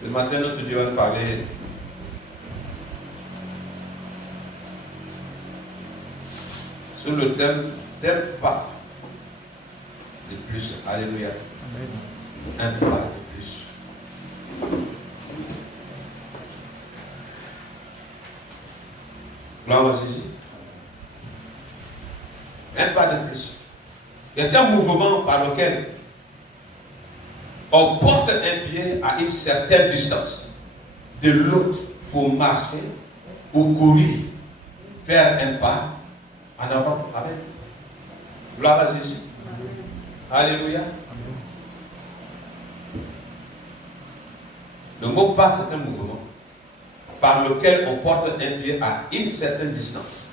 Ce matin, notre Dieu va nous parler sur le thème d'un pas de plus. Alléluia. Amen. Un pas de plus. Gloire à Jésus. Un pas de plus. Il y a un mouvement par lequel on porte un pied à une certaine distance de l'autre pour marcher ou courir, faire un pas en avant. Amen. Gloire à Jésus. Alléluia. Le mot pas, c'est un mouvement par lequel on porte un pied à une certaine distance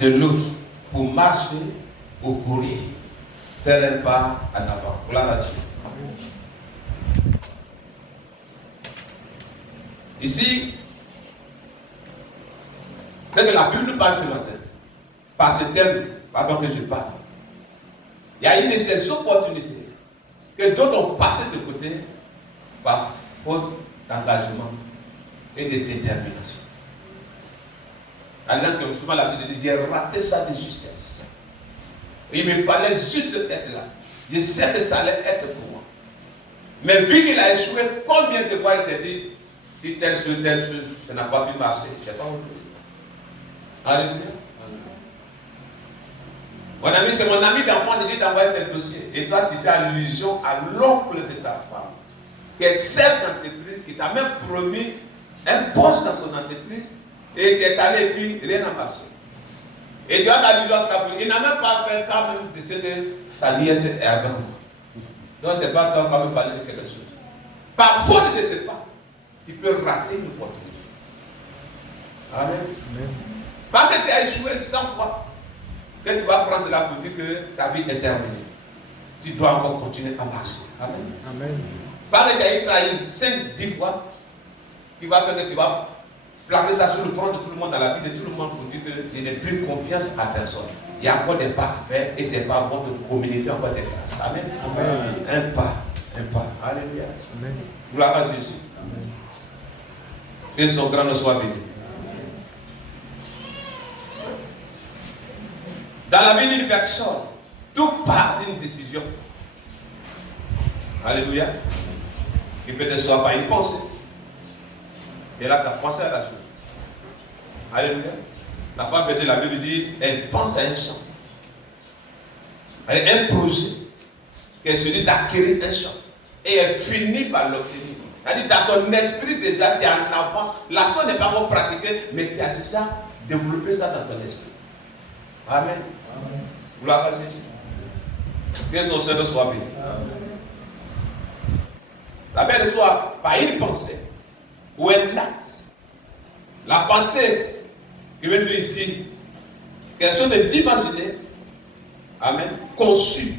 de l'autre pour marcher ou courir, faire un pas en avant. Gloire à Dieu. Ici, c'est que la Bible nous parle ce matin, par ce thème, pardon que je parle. Il y a une de ces opportunités que d'autres ont passé de côté par faute d'engagement et de détermination. Par exemple, comme souvent la Bible dit, j'ai raté ça de justesse. Il me fallait juste être là. Je sais que ça allait être pour moi. Mais vu qu'il a échoué, combien de fois il s'est dit, si telle chose, ça n'a pas pu marcher, c'est pas aujourd'hui. Alléluia. Mon ami, c'est mon ami d'enfance, j'ai dit d'envoyer tel dossier. Et toi, tu fais allusion à l'oncle de ta femme, qui est chef d'entreprise, qui t'a même promis un poste dans son entreprise, et tu es allé et puis rien n'a marché. Et tu as l'allusion à ça, il n'a même pas fait quand même décider sa nièce est avant. Donc, c'est pas toi quand même parler de quelque chose. Par faute de ce pas, tu peux rater une opportunité. Amen. Amen. Parce que tu as échoué 100 fois, que tu vas prendre cela pour dire que ta vie est terminée. Tu dois encore continuer à marcher. Amen. Amen. Parce que tu as eu trahi 5-10 fois, qui va faire que tu vas placer ça sur le front de tout le monde, dans la vie de tout le monde, pour dire que je n'ai plus confiance à personne. Il y a encore des pas à faire et ces pas vont te communiquer encore des grâces. Amen. Amen. Un pas. Alléluia. Amen. Gloire à Jésus. Amen. Que son grand nom soit béni. Dans la vie d'une personne, tout part d'une décision. Alléluia. Qui peut-être soit pas une pensée. Et là, tu as pensé à la chose. Alléluia. La femme de la Bible dit, elle pense à un champ. Elle a un projet. Qu'elle se dit d'acquérir un champ. Et elle finit par l'obtenir. Elle dit, dans ton esprit déjà, tu es en avance. La chose n'est pas encore pratiquée, mais tu as déjà développé ça dans ton esprit. Amen. Amen. Gloire à Jésus. Que son Seigneur soit béni. La Bible soit par une pensée ou un acte. La pensée qui veut dire ici, quelque chose de l'imaginer, amen, conçu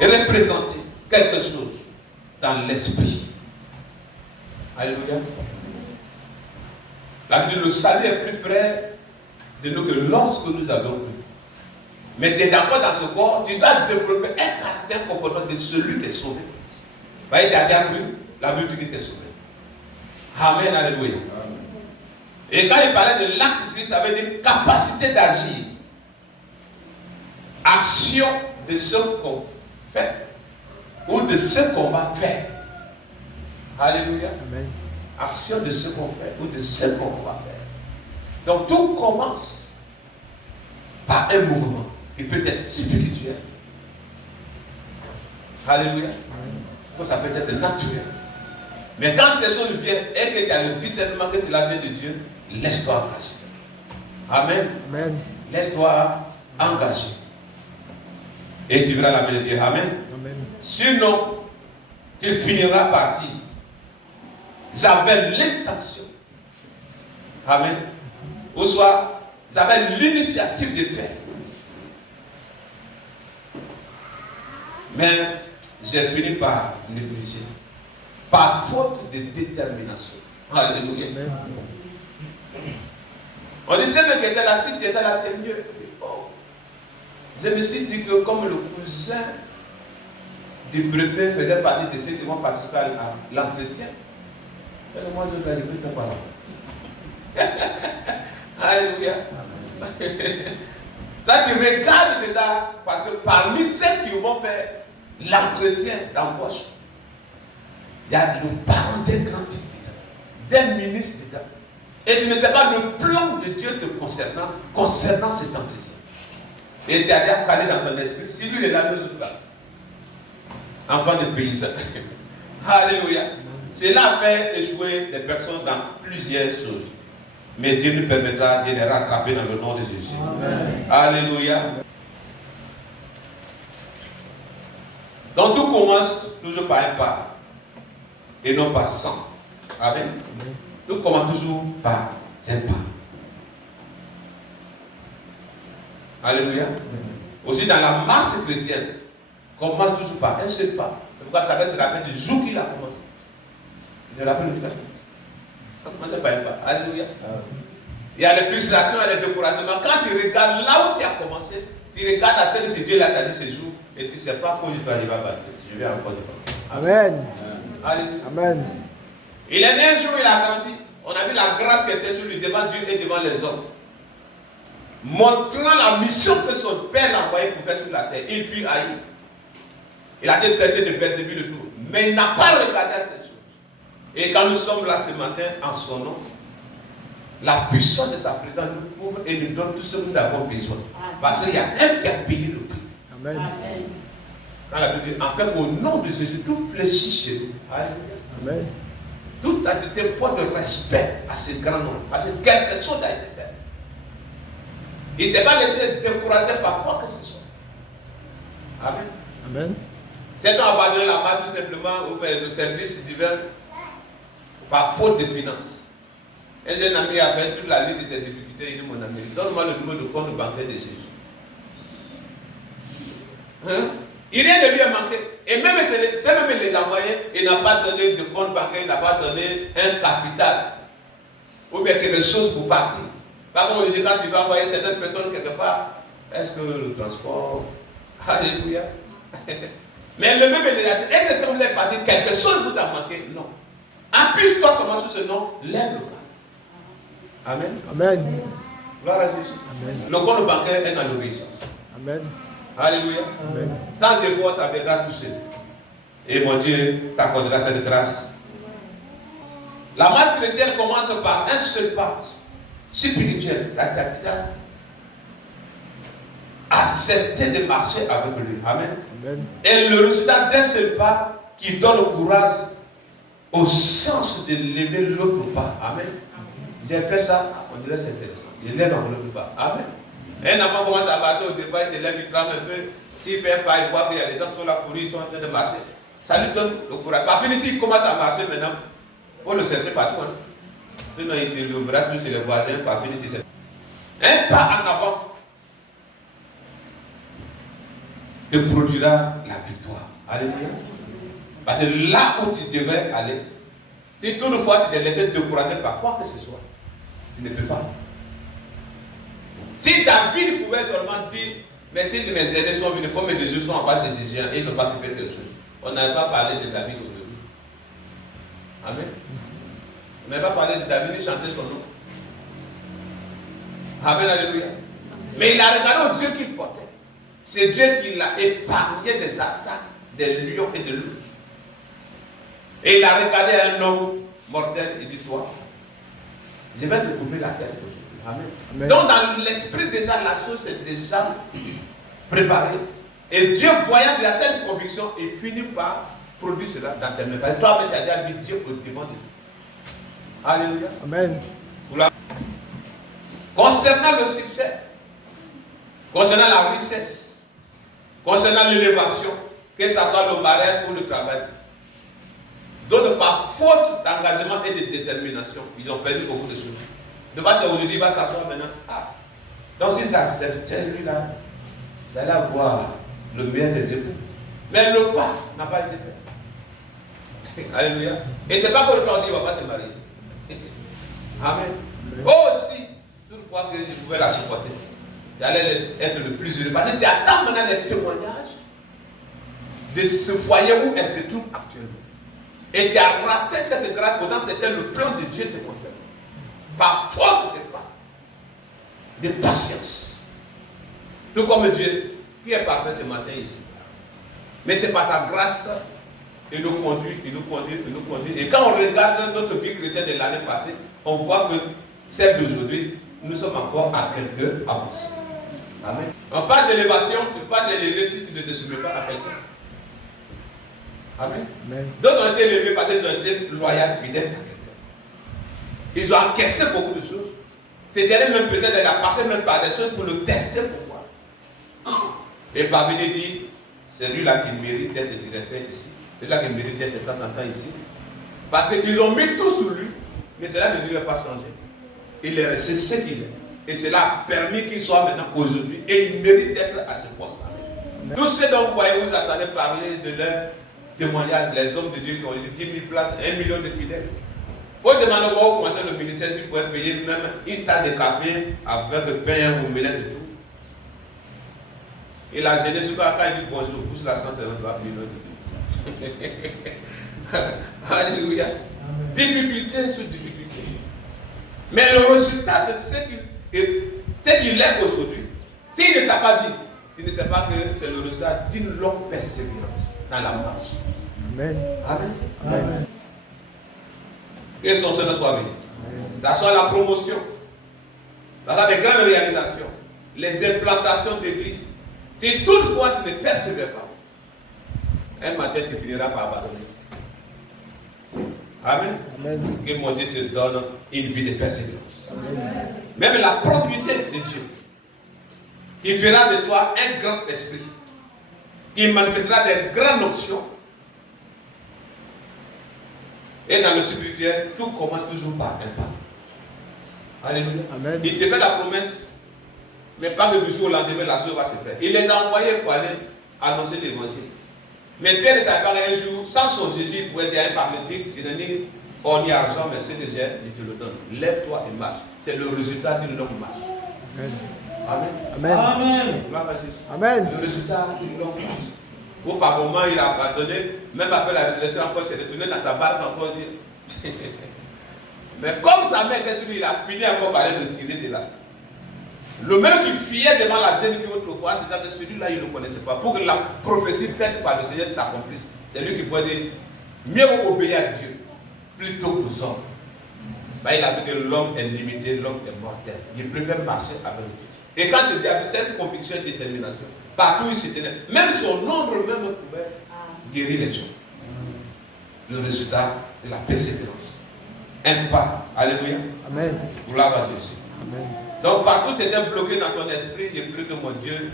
et représenter quelque chose dans l'esprit. Alléluia. La Bible dit, le salut est plus près de nous que lorsque nous avons cru. Mais tu es d'accord dans ce corps, tu dois développer un caractère comportement de celui qui est sauvé. Vous voyez, tu as déjà cru, la Bible dit que tu es sauvé. Amen, alléluia. Amen. Et quand il parlait de l'acte ici, ça veut dire capacité d'agir. Action de ce qu'on fait ou de ce qu'on va faire. Alléluia. Amen. Action de ce qu'on fait ou de ce qu'on va faire. Donc tout commence par un mouvement qui peut être spirituel. Alléluia. Amen. Ça peut être naturel. Mais quand ces choses viennent et que tu as le discernement que c'est la vie de Dieu, laisse-toi engager. Amen. Amen. Laisse-toi engager. Et tu verras la main de Dieu. Amen. Amen. Sinon, tu finiras par dire, j'avais l'intention. Amen. Ou soit, j'avais l'initiative de faire. Mais j'ai fini par négliger. Par faute de détermination. Alléluia. On disait mais que était là, si tu étais là, t'es mieux. Oh. Je me suis dit que comme le cousin du préfet faisait partie de ceux qui vont participer à l'entretien. Moi, je peux faire par là. Alléluia. Toi, tu regardes déjà, parce que parmi ceux qui vont faire l'entretien d'embauche, il y a le parent d'un grand type d'État, d'un ministre d'État. Et tu ne sais pas le plan de Dieu te concernant cet entretien. Et tu as déjà parlé dans ton esprit. Si lui, il est là, nous sommes là. Enfant de paysan. Alléluia. Cela fait échouer les personnes dans plusieurs choses. Mais Dieu nous permettra de les rattraper dans le nom de Jésus. Amen. Alléluia. Donc tout commence toujours par un pas. Et non pas 100. Amen. Amen. Tout commence toujours par un pas. Alléluia. Amen. Aussi dans la marche chrétienne, commence toujours par un seul pas. C'est pourquoi ça se rappelle du jour qu'il a commencé. Il te rappelle le temps. Ça commence par un pas. Alléluia. Il y a les frustrations et les découragements. Quand tu regardes là où tu as commencé, tu regardes à ce que Dieu l'a dit ce jour et tu ne sais pas quand je dois arriver à battre. Je vais encore dire. Amen. Alléluia. Amen. Il est né un jour, il a grandi. On a vu la grâce qui était sur lui devant Dieu et devant les hommes. Montrant la mission que son père l'a envoyé pour faire sur la terre. Il fut haï. Il a été traité de Belzébuth et tout. Mais il n'a pas regardé à cette chose. Et quand nous sommes là ce matin en son nom, la puissance de sa présence nous couvre et nous donne tout ce que nous avons besoin. Parce qu'il y a un qui a payé le prix. Amen. Quand la Bible dit, en fait, au nom de Jésus, tout fléchit chez nous. Amen. Toute attitude porte respect à ce grand nom. Parce que quelque chose a été fait. Il ne s'est pas laissé décourager par quoi que ce soit. Amen. Amen. C'est donc abandonner la marche tout simplement ou le service divin par faute de finances. Un jeune ami avait toute la liste de ses difficultés. Il dit, mon ami, donne-moi le numéro de compte bancaire de Jésus. Hein? Il rien ne lui a manqué. Et même c'est même les envoyés, il n'a pas donné de compte bancaire, il n'a pas donné un capital. Ou bien quelque chose pour partir. Par contre, on dit quand tu vas envoyer certaines personnes quelque part, est-ce que le transport, alléluia. Mais le même les a dit, est-ce que quand vous êtes parti, quelque chose vous a manqué? Non. Appuie-toi seulement sur ce nom, lève le bras. Amen. Amen. Gloire à Jésus. Amen. Le compte bancaire est dans l'obéissance. Amen. Alléluia. Amen. Sans effort, ça viendra tout seul. Et mon Dieu t'accordera cette grâce. La marche chrétienne commence par un seul pas spirituel. Accepter de marcher avec lui. Amen. Amen. Et le résultat d'un seul pas qui donne le courage au sens de lever l'autre pas. Amen. J'ai fait ça, on dirait que c'est intéressant. Il lève encore l'autre pas. Amen. Un enfant commence à marcher au départ, il se lève, il tremble un peu. S'il fait un pas, il voit qu'il y a des gens qui sont là pour lui, ils sont en train de marcher. Ça lui donne le courage. Par fini, s'il commence à marcher maintenant, il faut le chercher partout. Hein. Sinon, il te l'ouvrira tout sur les voisins, par fini, tu sais. Un pas en avant te produira la victoire. Alléluia. Parce que là où tu devais aller, si toutefois tu te laissé décourager par quoi que ce soit, tu ne peux pas. Si David pouvait seulement dire, mais si mes aînés sont venus, comme mes deux yeux sont en face de ces géants, ils n'ont pas pu faire quelque chose. On n'avait pas parlé de David aujourd'hui. Amen. On n'avait pas parlé de David, il chantait son nom. Amen, alléluia. Mais il a regardé au Dieu qu'il portait. C'est Dieu qui l'a épargné des attaques des lions et des loups. Et il a regardé un homme mortel et dit, toi, je vais te couper la tête aujourd'hui. Amen. Amen. Donc dans l'esprit déjà, la chose est déjà préparée. Et Dieu, voyant déjà cette conviction, il finit par produire cela dans tes mains. Parce que toi, tu as déjà mis Dieu au devant de toi. Alléluia. Amen. Concernant le succès, concernant la richesse, concernant l'élévation, que ce soit le mariage ou le travail, d'autres par faute d'engagement et de détermination, ils ont perdu beaucoup de choses. De base, aujourd'hui, il va s'asseoir maintenant. Ah. Donc, s'ils acceptaient, lui là, d'aller avoir le meilleur des époux. Mais le pas n'a pas été fait. Alléluia. Et c'est pas que le temps aussi, il ne va pas se marier. Amen. Aussi, toutefois que je pouvais la supporter, j'allais être le plus heureux. Parce que tu attends maintenant les témoignages de ce foyer où elle se trouve actuellement. Et tu as raté cette grâce, pourtant c'était le plan de Dieu te concernant. Par faute de patience. Tout comme Dieu, qui est parfait ce matin ici. Mais c'est par sa grâce, il nous conduit, il nous conduit, il nous conduit. Et quand on regarde notre vie chrétienne de l'année passée, on voit que celle d'aujourd'hui, nous sommes encore à quelques avancées. Amen. On parle d'élévation, tu ne peux pas t'élever si tu ne te soumets pas à quelqu'un. Amen. D'autres ont été élevés parce qu'ils ont été loyaux, fidèles à quelqu'un. Ils ont encaissé beaucoup de choses. Ces derniers même peut-être, elle a passé même par des choses pour le tester pour voir. Et parvenu dit, c'est lui-là qui mérite d'être directeur ici. C'est là qui mérite d'être de temps en temps ici. Parce qu'ils ont mis tout sur lui, mais cela ne lui a pas changé. Il est resté ce qu'il est. Et cela a permis qu'il soit maintenant aujourd'hui. Et il mérite d'être à ce poste-là. Tous ceux dont vous voyez, vous attendez parler de leur témoignage, les hommes de Dieu qui ont eu 10 000 places, 1 million de fidèles. Il faut demander au moment où commencer le ministère si vous pouvez payer même une tasse de café avec le pain ou melette et tout. Et la jeunesse, quand il dit bonjour, pousse la santé, on doit finir. Alléluia. Difficulté sur difficulté. Mais le résultat de ce qu'il est aujourd'hui, s'il ne t'a pas dit, tu ne sais pas que c'est le résultat d'une longue persévérance dans la marche. Amen. Amen. Amen. Que son Seigneur soit béni. Ça soit la promotion, ça soit des grandes réalisations, les implantations d'église. Si toutefois tu ne persévères pas, un matin tu finiras par abandonner. Amen. Amen. Que mon Dieu te donne une vie de persévérance. Amen. Même la proximité de Dieu, il fera de toi un grand esprit. Il manifestera des grandes options. Et dans le spirituel, tout commence toujours par un pas. Alléluia. Amen. Il te fait la promesse, mais pas que du jour au lendemain, la chose va se faire. Il les a envoyés pour aller annoncer l'évangile. Mais Pierre ne savait pas qu'un jour, sans son Jésus, il pouvait dire à un paralytique, je n'ai ni or ni argent, mais c'est déjà, je te le donne. Lève-toi et marche. C'est le résultat d'une longue marche. Amen. Amen. Amen. Amen. Le résultat d'une longue marche. Où par moment il a abandonné, même après la résurrection, encore s'est retourné dans sa barque encore dit. Mais comme sa mère était sur lui, il a fini encore par aller le tirer de là. Le même qui fiait devant la jeune fille autrefois, disant que celui-là, il ne le connaissait pas. Pour que la prophétie faite par le Seigneur s'accomplisse, c'est lui qui pouvait dire, mieux vaut obéir à Dieu, plutôt qu'aux hommes. Ben, il a vu que l'homme est limité, l'homme est mortel. Il préfère marcher avec Dieu. Et quand je dis avec cette conviction et détermination, partout où il se tenait, même son ombre même pouvait guérir les gens. Le résultat de la persévérance. Un pas. Alléluia. Amen. Gloire à Jésus. Amen. Donc partout tu étais bloqué dans ton esprit, je prie que mon Dieu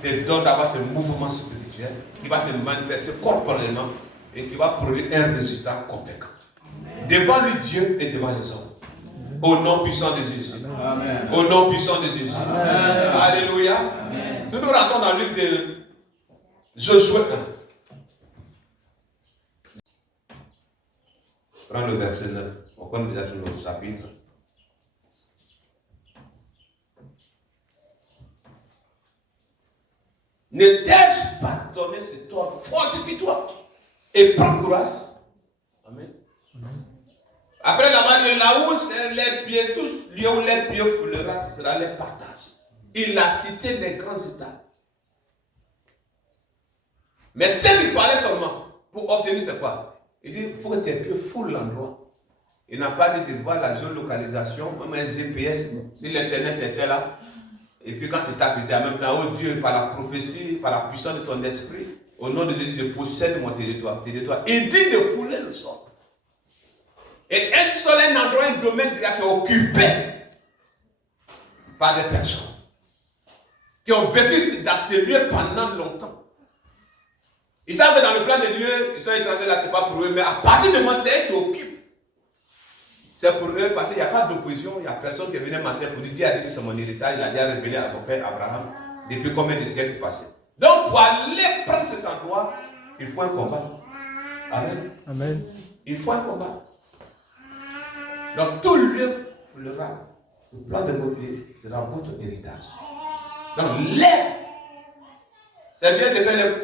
te donne d'avoir ce mouvement spirituel qui va se manifester corporellement et qui va produire un résultat convaincant. Devant lui Dieu et devant les hommes. Au nom puissant de Jésus. Amen. Au nom puissant de Jésus. Amen. Alléluia. Amen. Si nous rentrons dans le livre de Josué 1. Prends le verset 9. On connaît déjà tout le chapitre. Ne t'ai-je pas donné cet ordre? Fortifie-toi et prends courage. Amen. Après là-bas, là où les pieds, tous lieux où les pieds foulera, sera les partages. Il a cité les grands états. Mais ce qu'il fallait seulement pour obtenir c'est quoi? Il dit, il faut que tes pieds foulent l'endroit. Il n'a pas dit de voir la géolocalisation, même un GPS, si l'internet était là. Et puis quand tu tapes ici en même temps, oh Dieu, par la prophétie, par la puissance de ton esprit, au nom de Jésus, je possède mon territoire. Il dit de fouler le sol. Et un seul endroit, un domaine qui est occupé par des personnes qui ont vécu dans ces lieux pendant longtemps. Ils savent que dans le plan de Dieu, ils sont étrangers là, ce n'est pas pour eux, mais à partir de moi, c'est eux qui occupent. C'est pour eux parce qu'il n'y a pas d'opposition, il n'y a personne qui venait mentir pour dire Dieu a dit que c'est mon héritage, il a déjà révélé à mon père Abraham depuis combien de siècles passés. Donc pour aller prendre cet endroit, il faut un combat. Amen. Amen. Il faut un combat. Donc tout lieu foulera, le plan de votre vie sera votre héritage. Donc lève C'est bien de faire les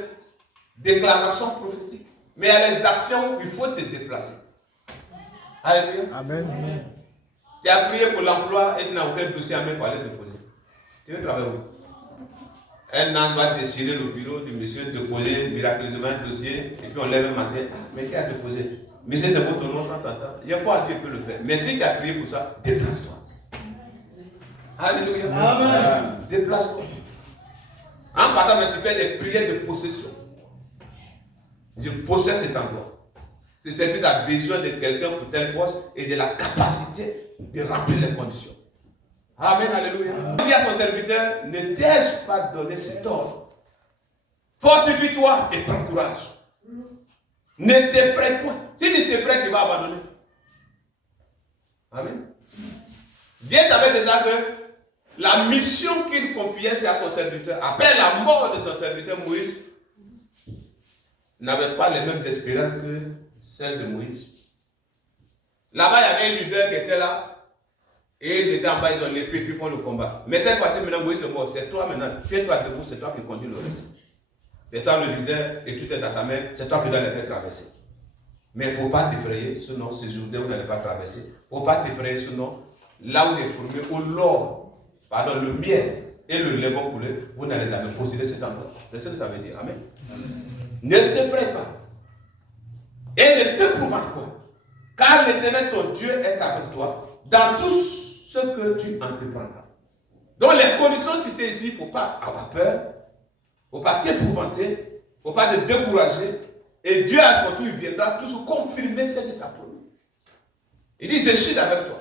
déclarations prophétiques. Mais il y a les actions où il faut te déplacer. Alléluia. Amen. Tu as prié pour l'emploi et tu n'as aucun dossier à même pour aller déposer. Tu veux travailler où? Un an va décider le bureau du monsieur, déposer miraculeusement un dossier, et puis on lève un matin. Mais qui a déposé? Monsieur, c'est votre nom, tant. Il y a fois Dieu peut le faire. Mais si tu as prié pour ça, déplace-toi. Alléluia. Amen. Déplace-toi. En partant, tu fais des prières de possession. Je possède cet endroit. Ce service a besoin de quelqu'un pour tel poste et j'ai la capacité de remplir les conditions. Amen, alléluia. Il dit à son serviteur, ne t'ai-je pas donné cet ordre? Fortifie-toi et prends courage. Ne t'effraie point. Si tu t'effraies, tu vas abandonner. Amen. Dieu savait déjà que la mission qu'il confiait à son serviteur, après la mort de son serviteur Moïse, n'avait pas les mêmes espérances que celle de Moïse. Là-bas, il y avait un leader qui était là. Et ils étaient en bas, ils ont l'épée, puis ils font le combat. Mais cette fois-ci, maintenant, Moïse est mort. C'est toi maintenant. Tiens-toi debout, c'est toi qui conduis le reste. C'est toi le leader et tout est dans ta main. C'est toi qui dois les faire traverser. Mais il ne faut pas t'effrayer, sinon ce jour-là, vous n'allez pas traverser. Il ne faut pas t'effrayer, sinon là où il est promis, au l'or, pardon, le miel et le lait vont couler, vous n'allez jamais posséder cet endroit. C'est ce que ça veut dire. Amen. Ne t'effraie pas. Et ne t'épouvante pas. Car l'Éternel, ton Dieu, est avec toi dans tout ce que tu entreprendras. Donc les conditions citées ici, il ne faut pas avoir peur, il ne faut pas t'épouvanter, il ne faut pas te décourager. Et Dieu, à son tour, il viendra toujours confirmer ce que tu as promis. Il dit, je suis avec toi.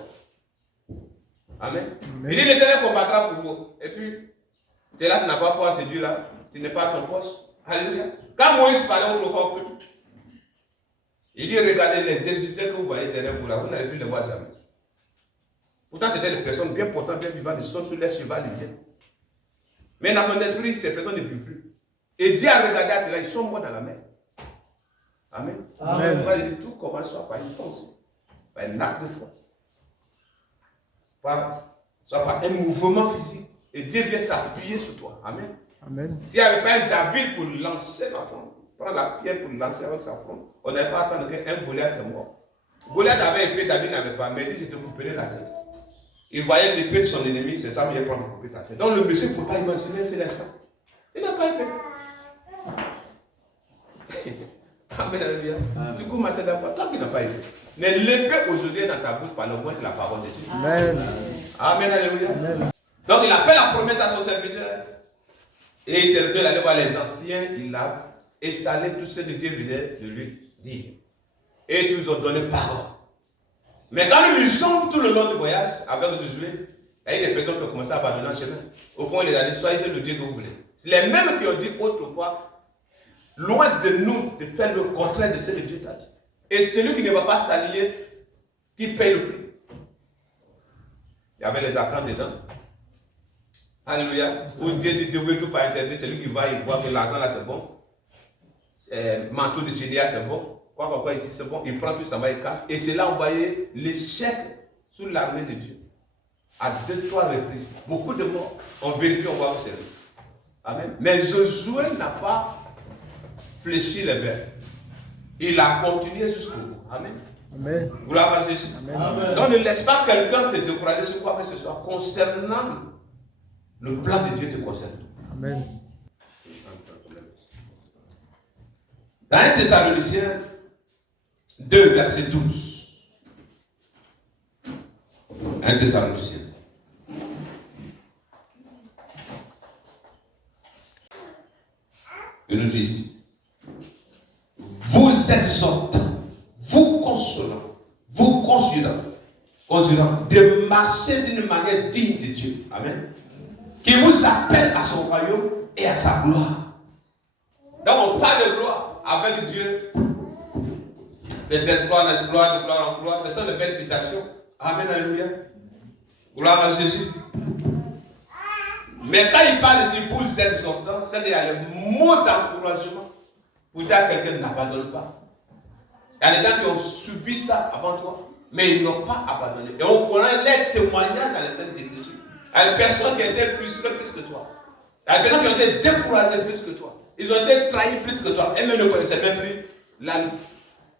Amen. Il dit, l'Éternel combattra pour vous. Et puis, tu es là, tu n'as pas foi à ce Dieu-là, tu n'es pas à ton poste. Alléluia. Quand Moïse parlait autrefois, il dit, regardez les Égyptiens que vous voyez derrière vous là, vous n'allez plus les voir jamais. Pourtant, c'était des personnes bien portantes, bien vivantes, ils sont sur les chevals, ils viennent. Mais dans son esprit, ces personnes ne vivent plus. Et Dieu a regardé à cela, ils sont morts dans la mer. Amen. Amen. Moi, je dis, tout commence soit par une pensée, par un acte de foi. Soit par un mouvement physique. Et Dieu vient s'appuyer sur toi. Amen. Amen. S'il n'y avait pas un David pour lancer la fronde, prendre la pierre pour lancer avec sa fronde, on n'avait pas attendre qu'un Goliath est mort. Goliath avait épée, David n'avait pas, mais il dit, je te couperai la tête. Il voyait l'épée de son ennemi, c'est ça, mais il prend pour couper ta tête. Donc le monsieur ne peut pas imaginer, c'est l'instant. Il n'a pas épée. Amen, alléluia. Du coup, ma tête d'abord, toi qui n'as pas épée. Mais l'épée aujourd'hui est dans ta bouche par le moins de la parole de Dieu. Amen. Amen, alléluia. Amen. Donc il a fait la promesse à son serviteur. Et il s'est allé voir les anciens, il a étalé tout ce que Dieu venait de lui dire. Et tous ont donné parole. Mais quand ils sont tout le long du voyage avec Josué, il y a des personnes qui ont commencé à abandonner le chemin. Au point où il les a dit, soyez le Dieu que vous voulez. C'est les mêmes qui ont dit autrefois, loin de nous de faire le contraire de ce que Dieu t'a dit. Et celui qui ne va pas s'allier, qui paye le prix. Il y avait les apprendre dedans. Alléluia. Où Dieu dit, devez tout par interdit, celui qui va, il voit que l'argent là c'est bon. Manteau de CDA c'est bon. Quoi ici c'est bon, il prend tout ça, va, il casse. Et c'est là envoyé l'échec sous l'armée de Dieu. À 2-3 reprises. Beaucoup de morts. On vérifie, on voit que c'est lui. Amen. Mais Josué n'a pas fléchi les verres. Il a continué jusqu'au bout. Amen. Amen. Gloire à Jésus. Amen. Donc ne laisse pas quelqu'un te décourager sur quoi que ce soit concernant le plan de Dieu te concerne. Amen. Dans 1 Thessaloniciens 2, verset 12. 1 Thessaloniciens. Il nous dit ici, vous exhortant, vous consolant, vous conjurant de marcher d'une manière digne de Dieu. Amen. Qui vous appelle à son royaume et à sa gloire. Donc on parle de gloire avec Dieu. C'est d'exploit en exploit, de gloire en gloire. Ce sont de belles citations. Amen, alléluia. Gloire à Jésus. Mais quand il parle ici, vous exhortant, c'est-à-dire il y a le mot d'encouragement pour dire à quelqu'un n'abandonne pas. Il y a des gens qui ont subi ça avant toi, mais ils n'ont pas abandonné. Et on connaît les témoignages dans les Saintes Écritures. Il y a des personnes qui ont été frustrées plus que toi. Il y a des personnes qui ont été découragées plus que toi. Ils ont été trahis plus que toi. Et même ne connaissaient même plus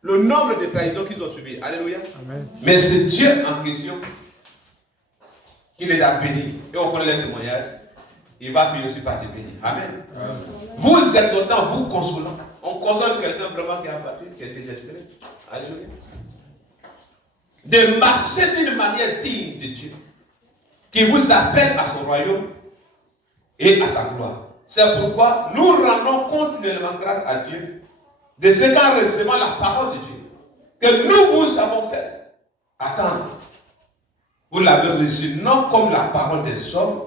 le nombre de trahisons qu'ils ont subies. Alléluia. Amen. Mais c'est Dieu en question qui les a bénis. Et on connaît les témoignages. Il va finir aussi par te bénir. Amen. Amen. Vous exhortant, vous consolant. On console quelqu'un vraiment qui a battu, qui est désespéré. Alléluia. De marcher d'une manière digne de Dieu, qui vous appelle à son royaume et à sa gloire. C'est pourquoi nous rendons continuellement grâce à Dieu de ce qu'en recevant la parole de Dieu, que nous vous avons faite attendre. Vous l'avez reçue non comme la parole des hommes,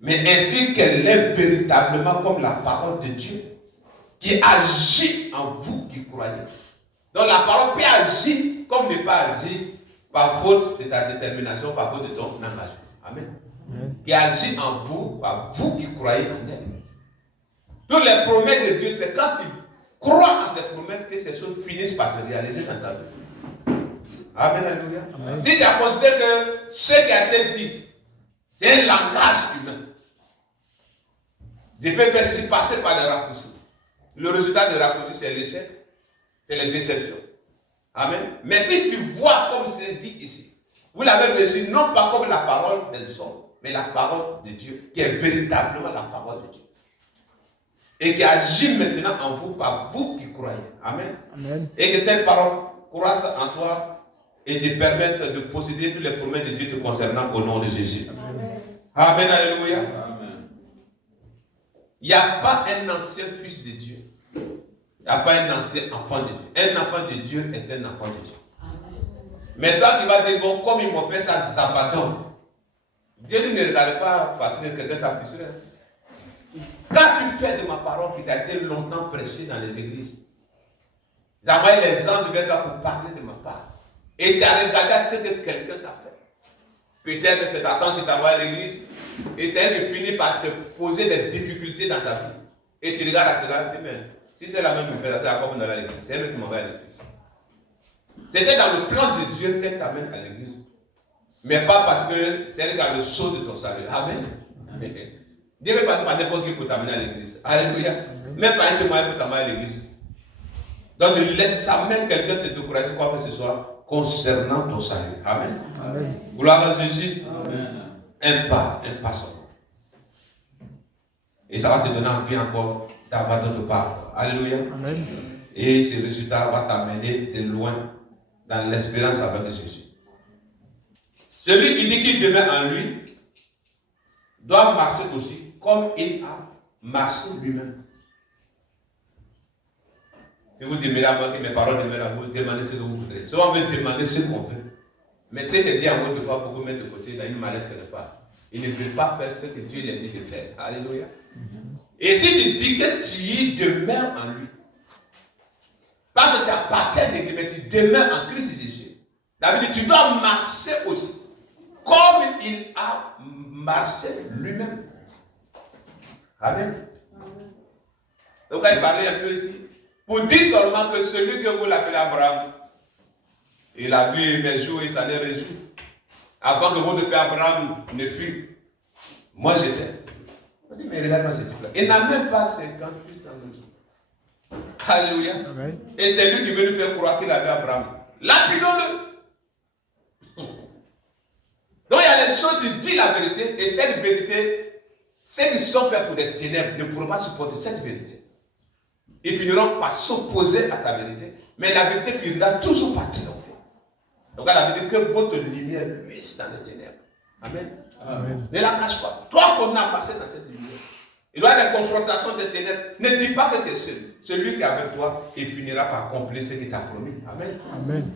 mais ainsi qu'elle est véritablement comme la parole de Dieu, qui agit en vous qui croyez. Donc la parole peut agir comme ne pas agir par faute de ta détermination, par faute de ton engagement. Amen. Amen. Qui agit en vous, par vous qui croyez en elle. Toutes les promesses de Dieu, c'est quand tu crois en ces promesses que ces choses finissent par se réaliser dans ta vie. Amen, alléluia. Amen. Si tu as considéré que ce qui a été dit, c'est un langage humain, Dieu peut faire se passer par des raccourcis. Le résultat des raccourcis, c'est l'échec, c'est les déceptions. Amen. Mais si tu vois comme c'est dit ici, vous l'avez reçu non pas comme la parole des hommes, mais la parole de Dieu, qui est véritablement la parole de Dieu. Et qui agit maintenant en vous par vous qui croyez. Amen. Amen. Et que cette parole croisse en toi et te permette de posséder toutes les promesses de Dieu te concernant au nom de Jésus. Amen. Amen. Alléluia. Amen. Il n'y a pas un ancien fils de Dieu. Il n'y a pas un ancien enfant de Dieu. Un enfant de Dieu est un enfant de Dieu. Mais toi qui vas dire, bon, comme ils m'ont fait ça, j'abandonne. Dieu ne regarde pas parce que quelqu'un t'a fissuré. Quand tu fais de ma parole qui t'a été longtemps prêchée dans les églises, j'envoie les anges vers toi pour parler de ma part. Et tu as regardé ce que quelqu'un t'a fait. Peut-être que c'est ta tante qui t'envoie à l'église. Et c'est elle qui finit par te poser des difficultés dans ta vie. Et tu regardes à cela et tu dis, mais si c'est la même chose, c'est la comme dans l'église. C'est elle qui m'envoie à l'église. C'était dans le plan de Dieu qu'elle t'amène à l'église. Mais pas parce que c'est elle qui a le sceau de ton salut. Amen. Amen. Dieu ne passe pas n'importe qui pour t'amener à l'église. Alléluia. Même pas un témoin pour t'amener à l'église. Donc ne laisse jamais quelqu'un te décourager quoi que ce soit concernant ton salut. Amen. Amen. Gloire à Jésus. Amen. Un pas seulement. Et ça va te donner envie encore d'avoir d'autres pas. Alléluia. Amen. Et ce résultat va t'amener de loin dans l'espérance avec Jésus. Celui qui dit qu'il demeure en lui doit marcher aussi comme il a marché lui-même. Si vous demeurez à moi, que mes paroles demeurent à vous, demandez ce que vous voudrez. Souvent, on veut demander ce qu'on veut. Mais ce que Dieu a envie de faire pour vous mettre de côté dans une mallette quelque part. Il ne veut pas faire ce que Dieu lui a dit de faire. Alléluia. Et si tu dis que tu y demeures en lui, pas que tu appartiens à l'Église, mais tu demeures en Christ Jésus. David dit, tu dois marcher aussi comme il a marché lui-même. Amen. Donc, il parlait un peu ici. Pour dire seulement que celui que vous l'appelez Abraham, il a vu mes jours et ça les réjoui. Avant que votre père Abraham ne fût, moi j'étais. On dit, mais regarde-moi ce type-là. Il n'a même pas 58 ans. Alléluia. Amen. Et c'est lui qui veut nous faire croire qu'il avait Abraham. Lapidons-le. Donc il y a les choses, tu dis la vérité, et cette vérité, ceux qui sont faits pour des ténèbres ne pourront pas supporter cette vérité. Ils finiront par s'opposer à ta vérité, mais la vérité finira toujours par triompher. Donc elle a dit que votre lumière luise dans les ténèbres. Amen. Amen. Ne la cache pas. Toi qu'on a passé dans cette lumière, il doit y avoir des confrontations des ténèbres. Ne dis pas que tu es seul. Celui qui est avec toi, il finira par accomplir ce qu'il t'a promis. Amen. Amen.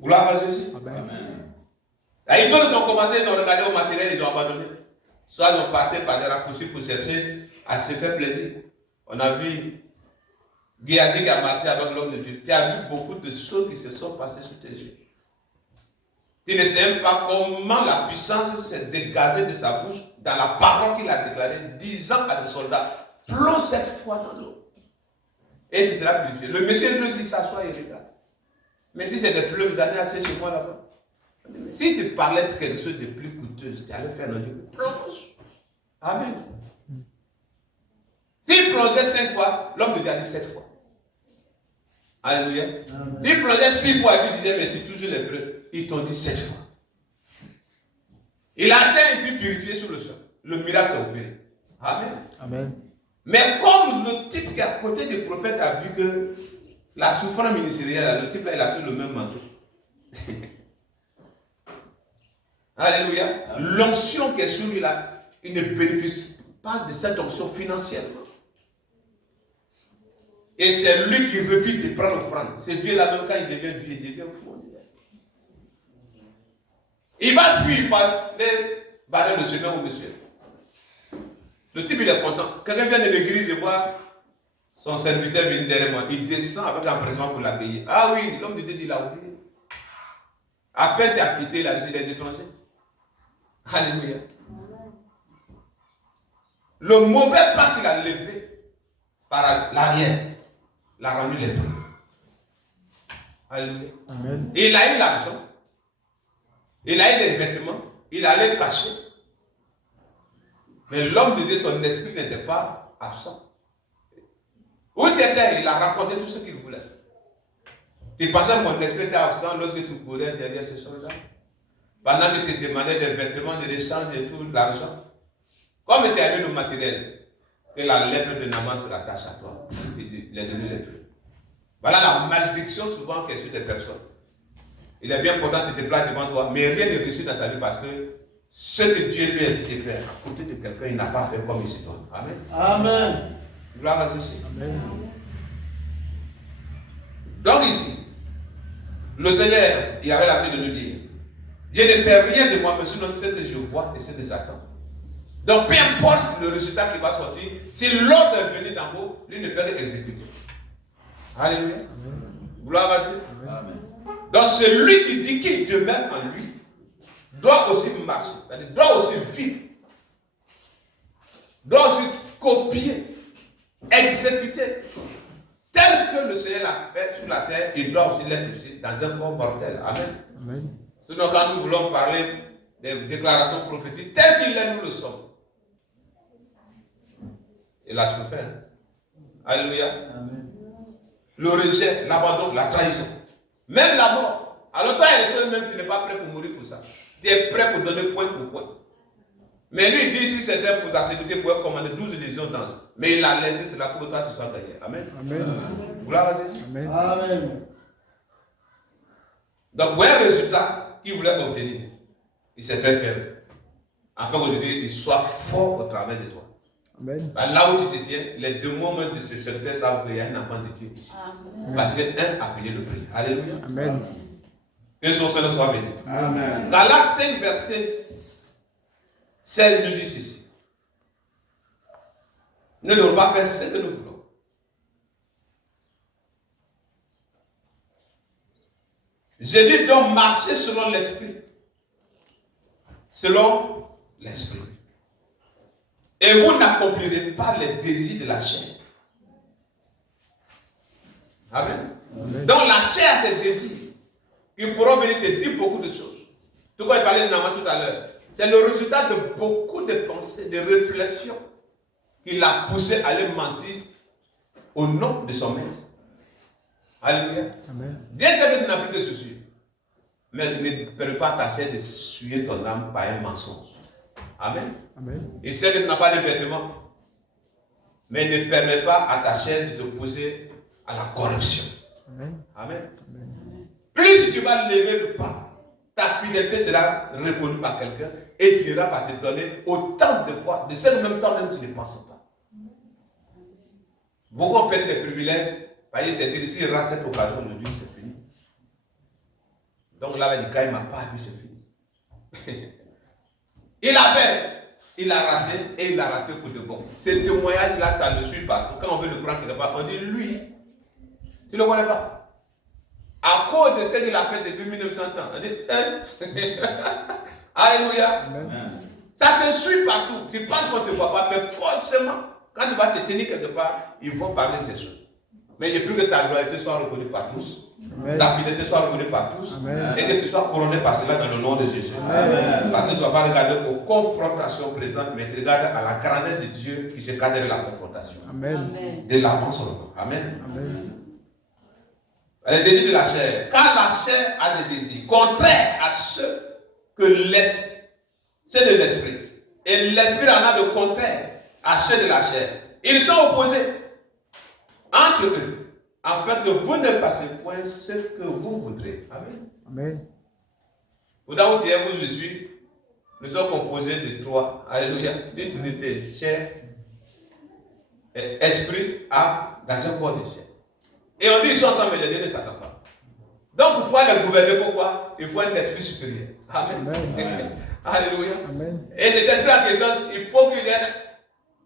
Gloire à Jésus. Amen. Et d'autres qui ont commencé, ils ont regardé au matériel, ils ont abandonné. Soit ils ont passé par des raccourcis pour chercher à se faire plaisir. On a vu Géasi qui a marché avec l'homme de Dieu. Tu as vu beaucoup de choses qui se sont passées sous tes yeux. Tu ne sais même pas comment la puissance s'est dégagée de sa bouche dans la parole qu'il a déclarée, disant à ses soldats, plonge cette foi dans l'eau. Et tu seras purifié. Le monsieur lui, s'il s'assoit et regarde. Mais si c'est des fleuves, vous allez assez chez moi là-bas. Mais si tu parlais de quelque chose de plus coûteux, tu allais faire un livre. Plonge. Amen. S'il prononçait 5 fois, l'homme de Dieu a dit 7 fois. Alléluia. S'il prononçait 6 fois et puis disait, mais c'est toujours l'hébreu, ils t'ont dit 7 fois. Il a atteint et fut purifié sur le sol. Le miracle s'est opéré. Amen. Amen. Mais comme le type qui est à côté du prophète a vu que la souffrance ministérielle, le type là, il a tout le même manteau. Alléluia. L'onction qui est sur lui là, il ne bénéficie pas de cette onction financièrement. Et c'est lui qui refuse de prendre l'offrande. Ce vieux-là, même quand il devient vieux, il devient fou. Il va fuir par les barrières de chemin au monsieur. Le type, il est content. Quelqu'un vient de l'église et voit son serviteur venir derrière moi. Il descend avec empressement pour l'accueillir. Ah oui, l'homme de Dieu dit, il a oublié. À peine tu as quitté la vie des étrangers. Alléluia. Le mauvais pas qu'il a levé par l'arrière l'a rendu lépreux. Alléluia. Amen. Il a eu l'argent. Il a eu des vêtements. Il allait cacher. Mais l'homme de Dieu, son esprit n'était pas absent. Où tu étais, il a raconté tout ce qu'il voulait. Tu pensais que mon esprit était absent lorsque tu courais derrière ce soldat. Pendant que tu demandais des vêtements, de l'échange et tout, l'argent. Comme tu avais le matériel, que la lèpre de Naaman se rattache à toi. Il est devenu lépreux. Voilà la malédiction souvent qui est sur des personnes. Il est bien content de se déplacer devant toi, mais rien n'est reçu dans sa vie parce que ce que Dieu lui a dit de faire, à côté de quelqu'un, il n'a pas fait comme il se doit. Amen. Amen. Gloire à Jésus. Amen. Donc ici, le Seigneur, il avait l'habitude de nous dire, je ne fais rien de moi, mais sinon c'est ce que je vois et ce que j'attends. Donc peu importe le résultat qui va sortir, si l'ordre est venu d'en haut, lui ne peut l'exécuter. Alléluia. Gloire à Dieu. Amen. Donc celui qui dit qu'il demeure en lui, doit aussi marcher, doit aussi vivre, doit aussi copier, exécuter, tel que le Seigneur l'a fait sur la terre, il doit aussi l'être ici dans un corps mortel. Amen. Amen. Sinon, quand nous voulons parler des déclarations prophétiques, telles qu'il est, nous le sommes. Et la souffrance. Alléluia. Amen. Le rejet, l'abandon, la trahison, même la mort. Alors toi, il y a des choses même, tu n'es pas prêt pour mourir pour ça. Tu es prêt pour donner point pour point. Mais lui, il dit, si c'était pour sa sécurité, il pouvait commander 12 légions d'anges. Mais il a laissé cela pour que toi, tu sois gagné. Amen. Amen. Gloire à Jésus. Amen. Amen. Donc, pour un résultat qu'il voulait obtenir, il s'est fait faire. Afin qu'aujourd'hui, il soit fort au travers de toi. Amen. Là où tu te tiens, les démons même de ce secteur savent qu'il y a un enfant de Dieu ici. Amen. Parce qu'un a payé le prix. Alléluia. Amen. Que son Seigneur soit béni. Amen. Galates 5, verset 16 nous dit ceci. Nous ne devons pas faire ce que nous voulons. J'ai dit donc marcher selon l'esprit. Selon l'esprit. Et vous n'accomplirez pas les désirs de la chair. Amen. Amen. Donc la chair, ses désirs, ils pourront venir te dire beaucoup de choses. Tout comme il parlait de Naaman tout à l'heure. C'est le résultat de beaucoup de pensées, de réflexions qui l'a poussé à aller mentir au nom de son maître. Alléluia. Amen. Dieu sait que tu n'as plus de soucis. Mais ne permet pas à ta chair de suyer ton âme par un mensonge. Amen. Amen. Il sait que tu n'as pas de vêtements. Mais il ne permet pas à ta chair de te pousser à la corruption. Amen. Amen. Amen. Plus tu vas lever le pas, ta fidélité sera reconnue par quelqu'un et il finira par te donner autant de fois, de ce même temps même tu ne penses pas. Beaucoup ont perdu des privilèges. Voyez, c'est ici, il rate cette occasion aujourd'hui, c'est fini. Donc là, il dit, quand il m'a pas vu, c'est fini. Il a raté et il a raté pour de bon. Ce témoignage-là, ça ne le suit pas. Quand on veut le prendre quelque part, on dit, lui, tu ne le connais pas. À cause de ce qu'il a fait depuis 1900 ans. On dit, Alléluia. Amen. Ça te suit partout. Tu penses qu'on ne te voit pas, mais forcément, quand tu vas te tenir quelque part, ils vont parler de ces choses. Mais il prie que ta loyauté soit reconnue par tous. Amen. Ta fidélité soit reconnue par tous. Amen. Et que tu sois couronné par cela dans le nom de Jésus. Amen. Parce que tu ne vas pas regarder aux confrontations présentes, mais tu regardes à la grandeur de Dieu qui se cache derrière la confrontation. Amen. De l'avant seulement. Amen. Amen. Les désirs de la chair. Quand la chair a des désirs contraires à ceux que l'esprit, c'est de l'esprit. Et l'esprit en a de contraire à ceux de la chair. Ils sont opposés entre eux, afin que vous ne fassiez point ce que vous voudrez. Amen. Amen. Pourtant, où tu es, où je suis, nous sommes composés de trois. Alléluia. D'une trinité, chair, esprit, âme, dans un corps de chair. Et on dit, ils sont ensemble, mais les deux ne s'attendent pas. Donc, pour pouvoir les gouverner, il faut quoi? Il faut un esprit supérieur. Amen. Amen. Alléluia. Amen. Et cet esprit en question, il faut qu'il y ait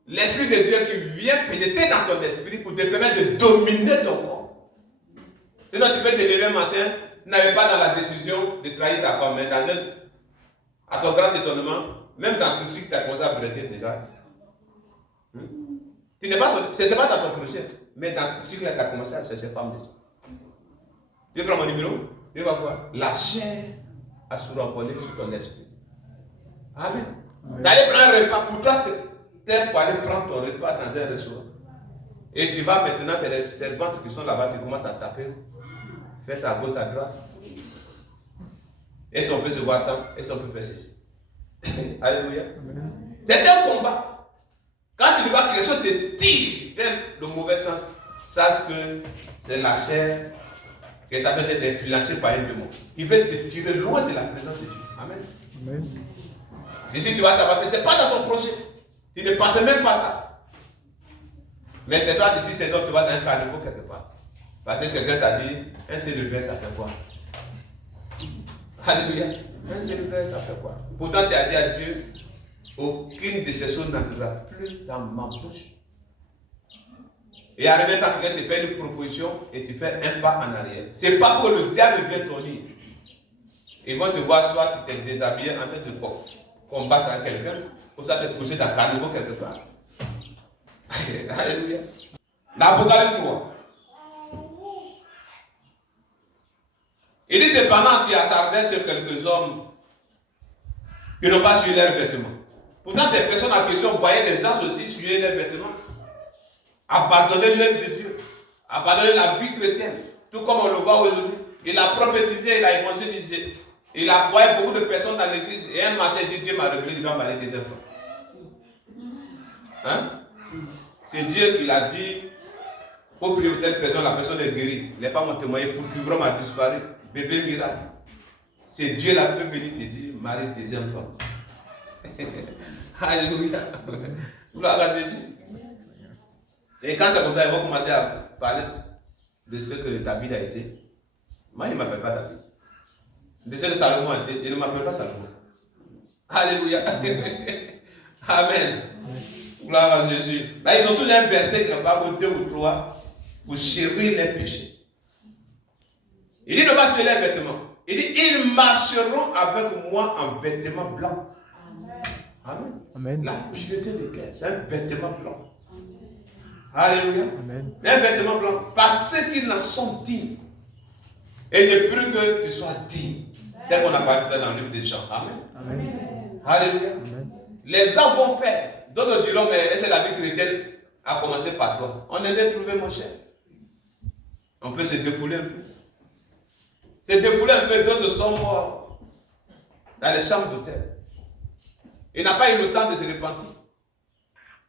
l'esprit de Dieu qui vient pénétrer dans ton esprit pour te permettre de dominer ton corps. Sinon, tu peux te lever un matin, tu n'avais pas dans la décision de trahir ta femme, mais à ton grand étonnement, même dans tout ce que tu as commencé à bloquer déjà. Ce n'était pas dans ton projet, mais dans tout ce que tu as commencé à chercher femme déjà. Tu prends mon numéro, tu vas voir. La chair a surempolé sur ton esprit. Amen. Tu allais prendre un repas, pour toi, c'est pour aller prendre ton repas dans un restaurant. Et tu vas maintenant, c'est les servantes qui sont là-bas, tu commences à taper. Fais ça à gauche, à droite. Et si on peut se voir tant, et si on peut faire ceci. Alléluia. C'est un combat. Quand tu vois que les choses te tirent dans le mauvais sens, sache que c'est la chair qui est en train d'être influencée par un démon. Il veut te tirer loin de la présence de Dieu. Amen. Amen. Et si tu vas savoir, ce n'était pas dans ton projet. Tu ne pensais même pas ça. Mais c'est toi, d'ici 16 ans, tu vas dans un caniveau quelque part. Parce que quelqu'un t'a dit, un célibataire, ça fait quoi? Alléluia. Un célibataire, ça fait quoi? Pourtant, tu as dit à Dieu, aucune de ces choses n'entrera plus dans ma bouche. Et arrivé quand quelqu'un te fait une proposition et tu fais un pas en arrière. Ce n'est pas pour le diable vienne ton lit. Ils vont te voir, soit tu t'es déshabillé en train de combattre avec quelqu'un, ou ça te coucher dans le caniveau quelque part. Alléluia. L'Apocalypse 3. Il dit cependant tu assardais sur quelques hommes qui n'ont pas suivi leurs vêtements. Pourtant, des personnes en question voyaient des gens aussi suivre leurs vêtements, abandonner l'œuvre de Dieu, abandonner la vie chrétienne, tout comme on le voit aujourd'hui. Il a prophétisé, il a évangélisé, il a envoyé beaucoup de personnes dans l'église, et un matin, il dit Dieu m'a révélé, il va m'aller des enfants. Hein? C'est Dieu qui l'a dit, il faut prier pour telle personne, la personne est guérie. Les femmes ont témoigné, fibrome a disparu, bébé miracle. C'est Dieu la peut venir te dire, marie deuxième femme. Alléluia. Gloire à Jésus. Et quand c'est comme ça, ils vont commencer à parler de ce que David a été. Moi, il ne m'appelle pas David. De ce que Salomon a été, il ne m'appelle pas Salomon. Alléluia. Amen. Gloire à Jésus. Là, ils ont tous un verset qui va au 2 ou 3 pour chérir les péchés. Il dit ne pas suivre les vêtements. Il dit ils marcheront avec moi en vêtements blancs. Amen. Amen. La pureté de cœur, c'est un vêtement blanc. Alléluia. Amen. Un vêtement blanc. Parce qu'ils en sont dignes. Et il ne plus que tu sois digne. Tel qu'on a parlé dans le livre des Jean. Amen. Amen. Alléluia. Amen. Les hommes vont faire. D'autres diront, mais c'est la vie chrétienne a commencé par toi. On est de trouver mon cher. On peut se défouler un peu. Se défouler un peu, d'autres sont morts dans les chambres d'hôtel. Il n'a pas eu le temps de se repentir.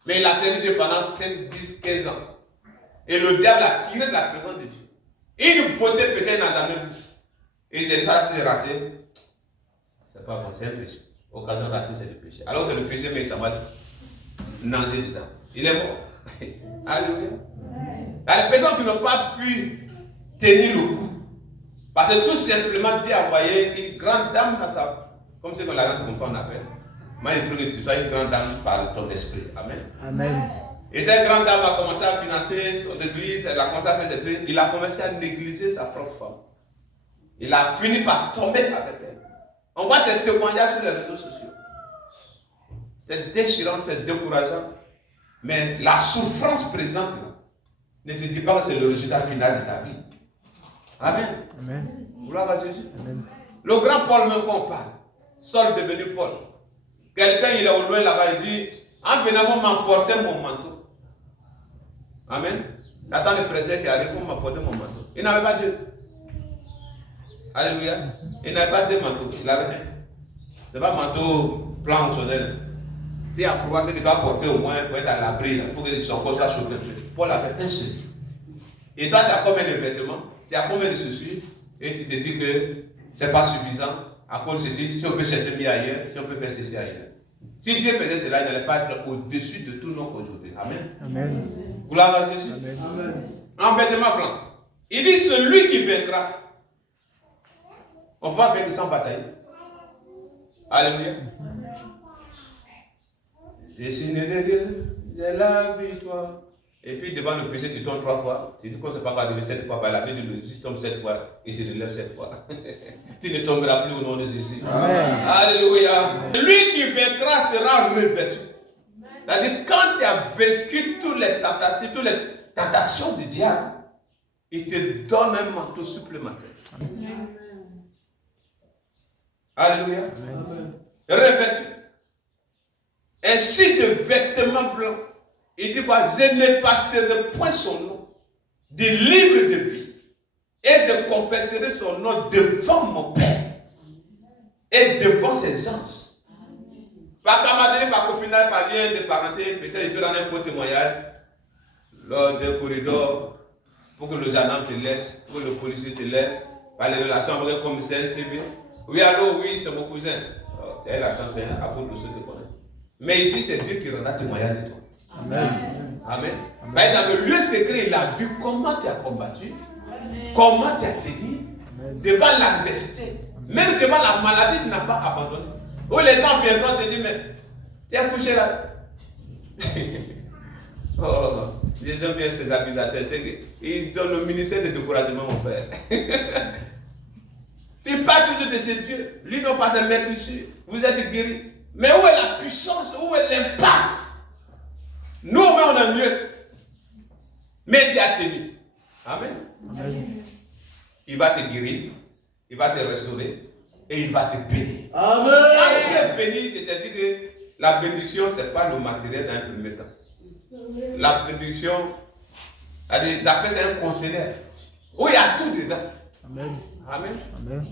Mais il a servi Dieu pendant 5, 10, 15 ans. Et le diable a tiré de la présence de Dieu. Une beauté peut-être n'a jamais vu. Et c'est ça, c'est raté. C'est pas bon, c'est un péché. Occasion ratée, c'est le péché. Alors c'est le péché, mais ça va nager dedans. Il est mort. Alléluia. Il y a des personnes qui n'ont pas pu tenir le coup. Parce que tout simplement Dieu a envoyé une grande dame dans sa. Comme c'est qu'on l'a comme ça on appelle. Moi, je prie que tu sois une grande dame par ton esprit. Amen. Amen. Et cette grande dame a commencé à financer son église, elle a commencé à faire des trucs. Il a commencé à négliger sa propre femme. Il a fini par tomber avec elle. On voit ces témoignages sur les réseaux sociaux. C'est déchirant, c'est décourageant. Mais la souffrance présente, ne te dit pas que c'est le résultat final de ta vie. Amen. Amen. Gloire à Jésus. Amen. Le grand Paul, même quand on parle, Saul devenu Paul. Quelqu'un, il est au loin là-bas, il dit, en venant m'emporter mon manteau. Amen. Attends les frères qui arrivent pour m'apporter mon manteau. Il n'avait pas deux. Alléluia. Il n'avait pas deux manteaux. Il avait un. Ce n'est pas un manteau blanc fonctionnel. S'il y a froid, c'est qu'il doit porter au moins pour être à l'abri, pour que son corps soit chauffé. Paul avait un seul. Et toi, tu as combien de vêtements? Tu as combien de chaussures? Et tu te dis que ce n'est pas suffisant. À cause de ceci, si on peut chercher mieux ailleurs, si on peut faire ceci ailleurs. Si Dieu faisait cela, il n'allait pas être au-dessus de tout nom aujourd'hui. Amen. Amen. Gloire à Jésus. Amen. En vêtement blanc. Il dit celui qui vaincra. On va vaincre sans bataille. Alléluia. Je suis né de Dieu, j'ai la victoire. Et puis devant le péché, tu tombes 3 fois. Tu dis qu'on ne sait pas arriver 7 fois. La Bible dit juste tombe 7 fois et se relève 7 fois. Tu ne tomberas plus au nom de Jésus. Amen. Alléluia. Lui qui vaincra sera revêtu. C'est-à-dire, quand tu as vécu toutes les tentatives, toutes les tentations du diable, il te donne un manteau supplémentaire. Amen. Alléluia. Amen. Revêtu. Ainsi de vêtements blancs. Il dit quoi? Je n'effacerai point son nom du livre de vie. Et je confesserai son nom devant mon Père et devant ses anges. Par camaraderie, par copinage, par lien de parenté, peut-être il peut rendre un faux témoignage lors d'un corridor pour que le gendarme te laisse, pour que le policier te laisse, par les relations avec le commissaire civil. Oui, allô, oui, c'est mon cousin. Oh, tu as la chance, à cause de ceux qui te connaissent. Mais ici, c'est Dieu qui rendra témoignage de toi. Amen. Amen. Mais dans le lieu secret, il a vu comment tu as combattu, comment tu as tenu devant l'adversité, même devant la maladie, tu n'as pas abandonné. Où les gens viendront te dire, mais tu es couché là. Oh, les gens viennent ces accusateurs, ils ont le ministère de découragement, mon frère. Tu parles toujours de ce Dieu. Lui non pas se mettre ici. Vous êtes guéri. Mais où est la puissance? Où est l'impact? Nous, on est mieux. Mais tu as tenu. Amen. Amen. Il va te guérir. Il va te restaurer. Et il va te bénir. Amen. Quand tu es béni, je te dis que la bénédiction, ce n'est pas le matériel dans un premier temps. La bénédiction, j'appelle ça un conteneur. Où il y a tout dedans. Amen. Amen. Amen.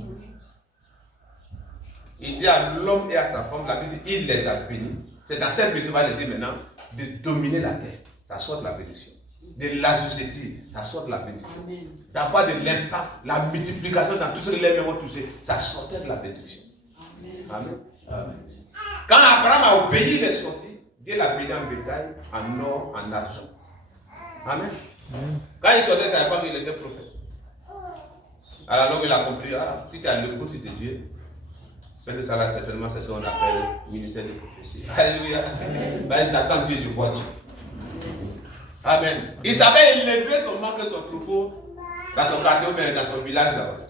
Il dit à l'homme et à sa femme, la Bible dit, il les a bénis. C'est dans cette bénédiction, on va le dire maintenant, de dominer la terre. Ça sort de la bénédiction. De l'assujettir, ça sort de la bénédiction. D'avoir de l'impact, la multiplication dans tout ce que les mains vont toucher, ça sortait de la bénédiction. Amen. Amen. Quand Abraham a obéi, il est sorti. Dieu l'a béni en bétail, en or, en argent. Amen. Quand il sortait, ça ne savait pas qu'il était prophète. Alors il a compris, si tu as l'écoute de Dieu, c'est que ça là, certainement, c'est ce qu'on appelle ministère de prophétie. Alléluia. Ben, j'attends Dieu, je vois Dieu. Amen. Il savait élever son manque, son troupeau, dans son quartier ou dans son village là-bas.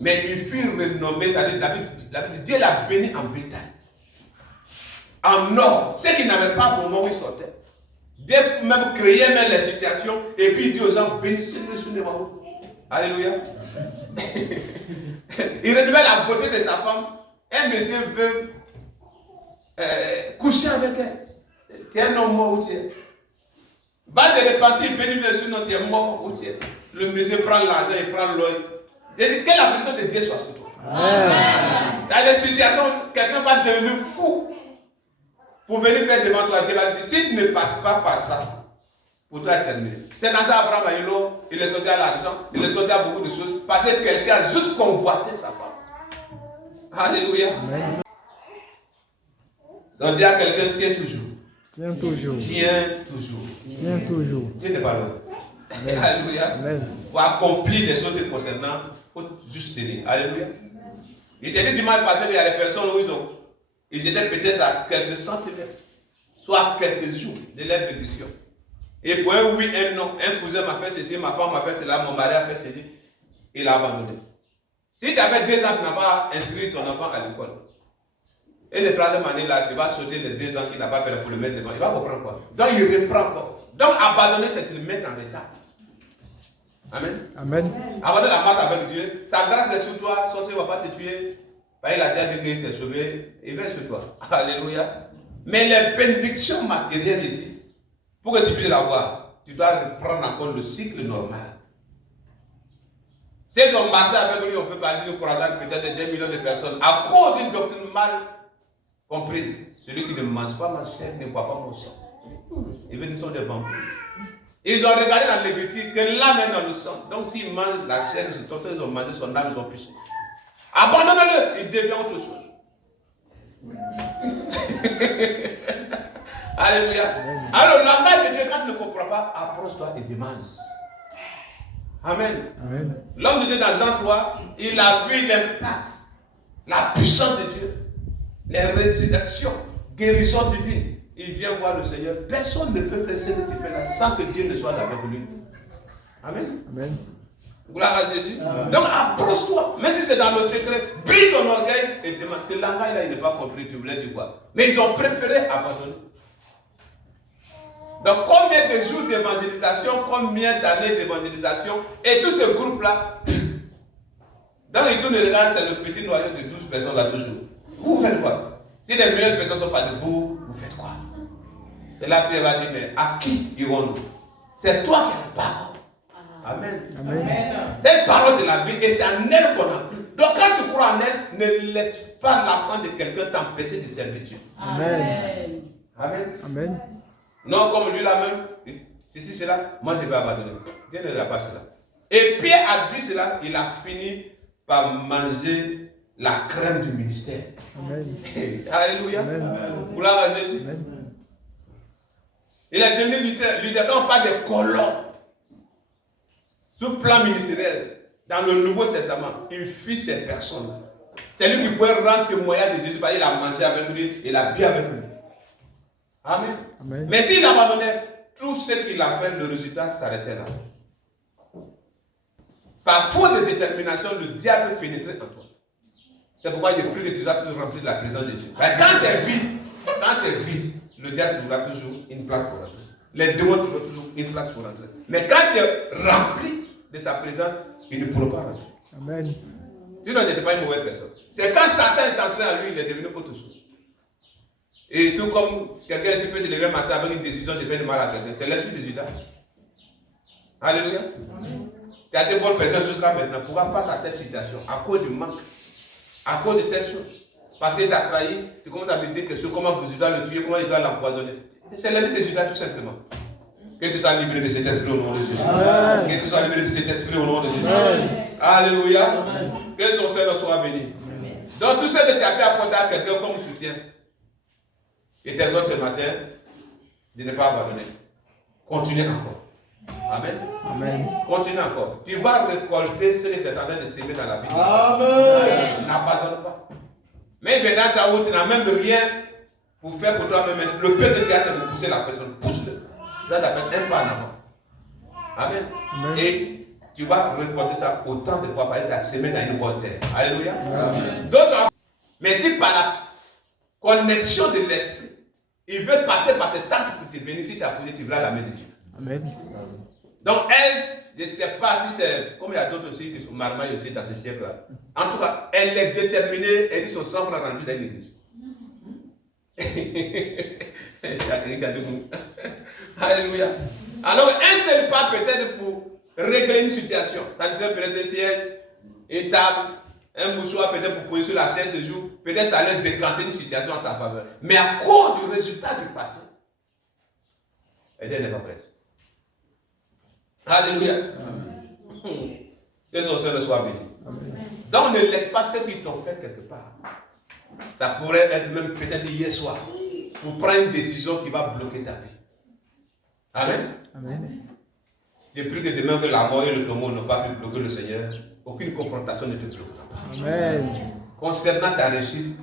Mais il fut renommé, c'est-à-dire la Bible dit, Dieu l'a béni en bétail. En or, ceux qui n'avaient pas au moment où ils sortaient. Dieu même créait même les situations et puis il dit aux gens, bénissez-le sous les mains. Alléluia. Il renouvelle la beauté de sa femme. Un monsieur veut coucher avec elle. Tu es un homme mort où tu es. Va te repentir, il bénit le sinon tu es mort où tu es. Le monsieur prend l'argent, il prend l'œil. Que la bénédiction de Dieu soit sur toi. Amen. Dans des situations, quelqu'un va devenir fou pour venir faire devant toi. Dieu va dire, si tu ne passes pas par ça, pour toi c'est terminé. C'est dans ça Abraham a eu l'eau, il est sorti à l'argent, il est sorti à beaucoup de choses, parce que quelqu'un a juste convoité sa femme. Alléluia. Amen. Donc dis à quelqu'un, tiens toujours. Tiens toujours. Tiens toujours. Tiens toujours. Dieu n'est pas loin. Alléluia. Amen. Pour accomplir des choses concernant, il faut juste tenir. Alléluia. Il était dit dimanche passé qu'il y a des personnes où ils étaient peut-être à quelques centimètres, soit à quelques jours de leur bénédiction. Et pour un oui, un non, un cousin m'a fait ceci, ma femme m'a fait cela, mon mari a fait ceci, il a abandonné. Si tu avais 2 ans, tu n'as pas inscrit ton enfant à l'école. Et le troisième année là, tu vas sauter les 2 ans qu'il n'a pas fait pour le mettre devant. Il va reprendre quoi? Donc il reprend quoi? Donc abandonner, c'est te mettre en retard. Amen. Amen. Abandonner la marche avec Dieu. Sa grâce est sur toi. Sorcier ne va pas te tuer. Il a déjà dit qu'il t'est sauvé. Il vient sur toi. Alléluia. Mais les bénédictions matérielles ici, pour que tu puisses l'avoir, tu dois reprendre encore le cycle normal. Si on marche avec lui, on peut pas dire le croisade peut-être de 2 millions de personnes. À cause d'une doctrine mal comprise. Celui qui ne mange pas ma chair ne boit pas mon sang. Ils sont des vampires. Ils ont regardé dans Lévitique que l'âme est dans le sang. Donc s'ils mangent la chair de ce torse, ils ont mangé son âme, ils ont péché. Abandonne-le, il devient autre chose. Alléluia. Alors le langage de Dieu, quand tu ne comprends pas, approche-toi et demande. Amen. Amen. L'homme de Dieu dans Jean 3, il a vu l'impact, la puissance de Dieu, les résurrections, guérison divine. Il vient voir le Seigneur. Personne ne peut faire ce que tu fais là sans que Dieu ne soit avec lui. Amen. Amen. Gloire à Jésus. Amen. Donc approche-toi. Même si c'est dans le secret, brise ton orgueil et demande. Ce langage-là, il n'est pas compris. Tu voulais dire quoi? Mais ils ont préféré abandonner. Donc combien de jours d'évangélisation, combien d'années d'évangélisation, et tous ces groupes-là, donc ils tournent et regardent, c'est le petit noyau de 12 personnes là toujours. Vous faites quoi? Si les millions de personnes ne sont pas debout, vous faites quoi? Et là Pierre va dire, mais à qui irons-nous? C'est toi qui as la parole. Amen. Amen. C'est une parole de la vie et c'est en elle qu'on a cru. Donc quand tu crois en elle, ne laisse pas l'absence de quelqu'un t'empêcher de servir Dieu. Amen. Amen. Amen. Non, comme lui là même, ceci, cela, moi je vais abandonner. Dieu ne l'a pas cela. Et Pierre a dit cela, il a fini par manger la crème du ministère. Amen. Alléluia. Amen. Gloire à Jésus. Amen. Il est devenu lutteur. Quand on parle de colons, sous le plan ministériel, dans le Nouveau Testament, il fit ces personnes. C'est lui qui pouvait rendre témoignage de Jésus parce qu'il a mangé avec lui, il a bu avec lui. Amen. Amen. Mais s'il abandonnait tout ce qu'il a fait, le résultat s'arrêtait là. Par faute de détermination, le diable pénétrait en toi. C'est pourquoi il est plus que tu dois toujours remplir de la présence de Dieu. Quand tu es vide, le diable trouvera toujours une place pour rentrer. Les démons trouveront toujours une place pour rentrer. Mais quand tu es rempli de sa présence, il ne pourra pas rentrer. Amen. Sinon, il n'était pas une mauvaise personne. C'est quand Satan est entré en lui, il est devenu autre chose. Et tout comme quelqu'un ici peut se lever un matin avec une décision de faire du mal à quelqu'un, c'est l'esprit de Judas. Alléluia. Amen. Tu as été bonne personne jusqu'à maintenant. Pourquoi face à telle situation? À cause du manque. À cause de telle chose. Parce qu'il t'a trahi, tu commences à me dire que comment vous dois le tuer, comment il doit l'empoisonner. C'est l'esprit de Judas tout simplement. Que tu sois libéré de cet esprit au nom de Jésus. Amen. Que tu sois libéré de cet esprit au nom de Jésus. Amen. Alléluia. Amen. Que son Seigneur soit béni. Amen. Donc tout ce que tu as pu apporter à quelqu'un comme soutien, et tes ce matin, de ne pas abandonner. Continue encore. Amen. Amen. Continue encore. Tu vas récolter ce que tu es en train de s'aimer dans la vie. Amen. N'abandonne pas. Mais maintenant, tu n'as même rien pour faire pour toi-même. Le peu que tu as, c'est de pousser la personne. Pousse-le. Ça t'appelle un pas en avant. Amen. Amen. Et tu vas récolter ça autant de fois parce que tu as semé dans une bonne terre. Alléluia. Amen. D'autres, mais si par la connexion de l'esprit, il veut passer par cet acte pour te bénir. Si tu as posé, tu verras la main de Dieu. Amen. Donc elle, je ne sais pas si c'est, comme il y a d'autres aussi qui sont marmailles aussi dans ce siècle-là. En tout cas, elle est déterminée, elle dit son sang va rentrer dans l'église. Alléluia. Alors un seul pas peut-être pour régler une situation. Ça disait peut-être un siège, une table, un mouchoir peut-être pour poser sur la chaise ce jour. Peut-être ça allait décanter une situation en sa faveur. Mais à cause du résultat du passé, elle n'est pas prête. Alléluia. Que son Seigneur soit béni. Donc ne laisse pas ceux qui t'ont fait quelque part. Ça pourrait être même peut-être hier soir. Pour prendre une décision qui va bloquer ta vie. Amen. Amen. J'ai pris que demain que la mort et le tombeau n'ont pas pu bloquer le Seigneur. Aucune confrontation ne te bloquera pas. Amen. Concernant ta réussite,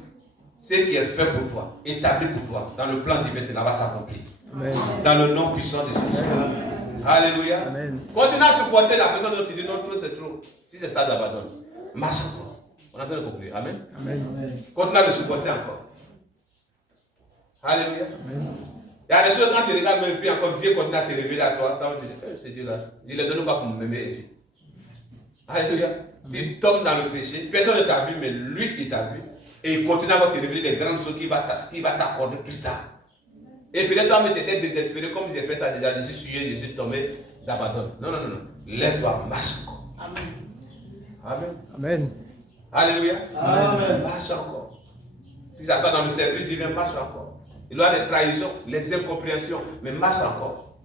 ce qui est fait pour toi, établi pour toi, dans le plan divin, cela va s'accomplir. Amen. Dans le nom puissant de Jésus. Amen. Alléluia. Amen. Continue à supporter la personne dont tu dis non, trop c'est trop. Si c'est ça, j'abandonne. Marche encore. On est en train de conclure. Amen. Amen. Continue à le supporter encore. Alléluia. Amen. Il y a des choses quand tu regardes, même puis encore Dieu continue à se révéler à toi. Tu dis, c'est Dieu là. Il ne donne pas pour m'aimer ici. Alléluia. Tu tombes dans le péché. Personne ne t'a vu, mais lui, il t'a vu. Et il continue à te révéler des grandes choses qu'il va t'accorder plus tard. Et peut-être toi, mais tu étais désespéré, comme j'ai fait ça déjà, je suis sué, je suis tombé, j'abandonne. Non. Lève-toi, marche encore. Amen. Amen. Alléluia. Amen. Marche encore. Si ça soit dans le service divin, marche encore. Il y a des trahisons, les incompréhensions, mais marche encore.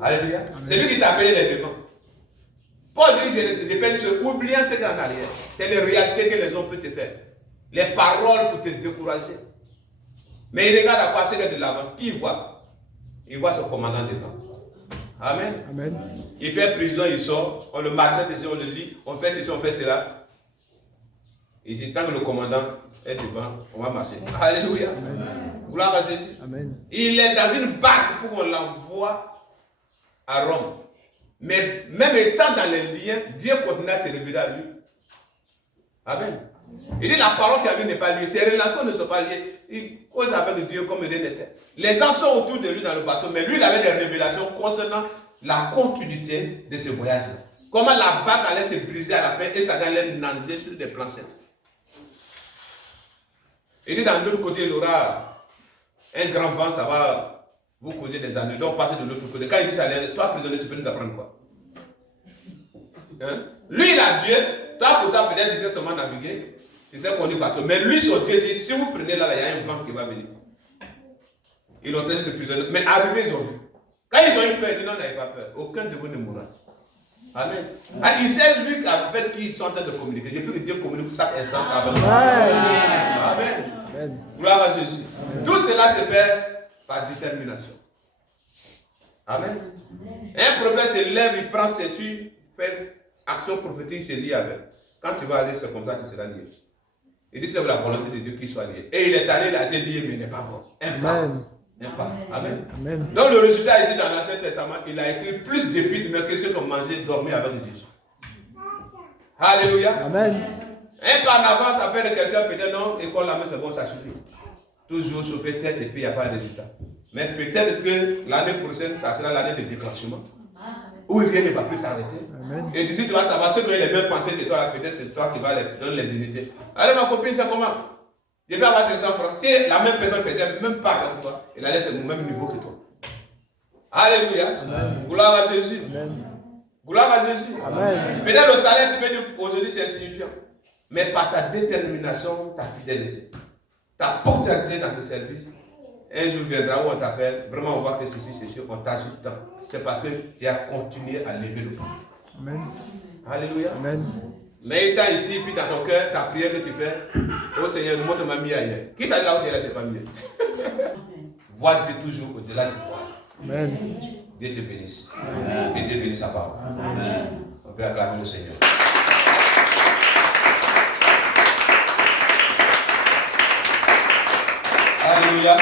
Alléluia. C'est lui qui t'a appelé les devants. Paul dit, j'ai fait une chose, oubliant ce qu'il y a en arrière. C'est les réalités que les hommes peuvent te faire. Les paroles pour te décourager. Mais il regarde à quoi c'est que de l'avance. Qui il voit? Il voit son commandant devant. Amen. Amen. Il fait prison, il sort. On le maltraite, on le lit. On fait ceci, on fait cela. Il dit, tant que le commandant est devant, on va marcher. Alléluia. Gloire à Jésus. Amen. Il est dans une barque pour qu'on l'envoie à Rome. Mais même étant dans les liens, Dieu continue à se révéler à lui. Amen. Il dit la parole qui a lui n'est pas liée. Ses relations ne sont pas liées. Il cause avec Dieu comme rien n'était. Les gens sont autour de lui dans le bateau, mais lui il avait des révélations concernant la continuité de ce voyage. Comment la barque allait se briser à la fin et ça allait nager sur des planchettes. Il dit dans l'autre côté, il y aura un grand vent, ça va vous causer des années. Donc passez de l'autre côté. Quand il dit ça, toi prisonnier, tu peux nous apprendre quoi? Hein? Lui il a Dieu, toi pour toi peut-être tu sais seulement naviguer, tu sais conduire bateau. Mais lui son Dieu dit, si vous prenez là, il y a un vent qui va venir. Ils l'ont traité de prisonnier. Mais arrivé, ils ont vu. Quand ils ont eu peur, ils disent non, n'ayez pas peur. Aucun de vous ne mourra. Amen. Ah, il sait lui avec qui ils sont en train de communiquer. J'ai plus que Dieu communique chaque instant avec nous. Amen. Amen. Gloire à Jésus. Tout cela se fait par détermination. Amen. Un prophète se lève, il prend ses tuiles, fait action prophétique, il se lie avec. Quand tu vas aller, c'est comme ça, tu seras lié. Il dit c'est la volonté de Dieu qu'il soit lié. Et il est allé, il a été lié, mais il n'est pas bon. Un pas. Un pas. Amen. Amen. Donc le résultat ici dans l'Ancien Testament, il a écrit plus d'épîtres, mais que ceux qui ont mangé, dormi avec Jésus. Alléluia. Amen. Un pas en avant, ça fait de quelqu'un, peut-être non, école la main, c'est bon, ça suffit. Toujours chauffer tête et puis il n'y a pas de résultat. Mais peut-être que l'année prochaine, ça sera l'année de déclenchement. Où rien ne va plus s'arrêter. Et d'ici, tu vas savoir, ceux qui ont les mêmes pensées que toi, là, peut-être c'est toi qui vas les donner les unités. Allez, ma copine, c'est comment? Je vais avoir 500 francs. Si la même personne faisait même pas avec toi, elle allait être au même niveau que toi. Alléluia. Amen. Gloire à Jésus. Amen. Gloire à Jésus. Amen. Peut-être le salaire, tu peux dire aujourd'hui, c'est insignifiant. Mais par ta détermination, ta fidélité, ta ponctualité dans ce service, un jour viendra où on t'appelle, vraiment on voit que ceci, on t'ajoute tant. C'est parce que tu as continué à lever le pas. Amen. Alléluia. Amen. Mais étant ici, puis dans ton cœur, ta prière que tu fais, oh Seigneur, montre-moi mieux ailleurs. Qui t'a dit là où tu es là, c'est pas mieux. Vois Dieu toujours au-delà du voile. Amen. Dieu te bénisse. Et Dieu bénisse sa parole. Amen. On peut acclamer le Seigneur. Alléluia.